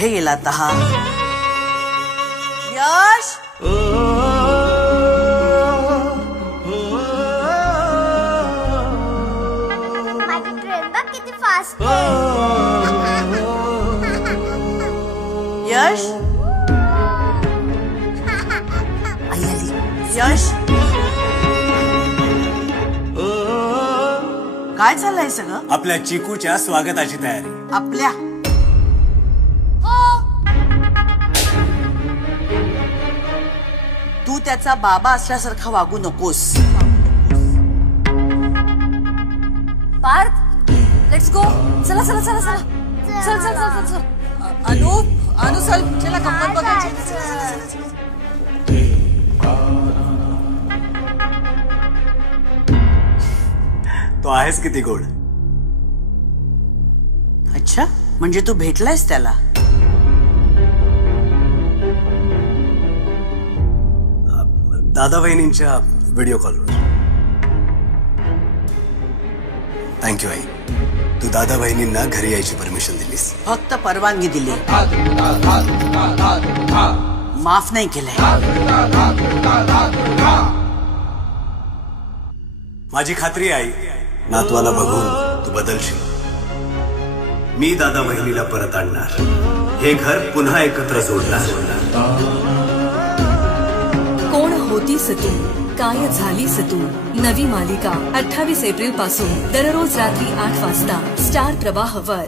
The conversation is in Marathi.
कुठे गेला आता हा? यश, माझी ट्रेन बघ किती फास्ट आहे. यश, आई आली. यश, काय चाललंय सगळं? आपल्या चिकूच्या स्वागताची तयारी. आपल्या तू त्याचा बाबा असल्यासारखा वागू नकोस. Parth, let's go. चला चला चला चला, चल चल चल चल चल. अनु चल, चला गंमत बघायची. तो आहेस किती गोड. अच्छा, म्हणजे तू भेटलायस त्याला? दादा बहिणींच्या व्हिडिओ कॉलवर. थँक्यू आई, तू दादा बहिणींना घरी यायची परमिशन दिलीस. फक्त परवानगी दिली, माफ नाही केलंय. माझी खात्री आई, नातवाला बघून तू बदलशील. मी दादा बहिणीला परत आणणार, हे घर पुन्हा एकत्र जोडणार. कोण होतीस तू, काय झालीस तू. नवी मालिका 28 एप्रिल पासून दररोज रात्री 8 वाजता स्टार प्रवाहवर.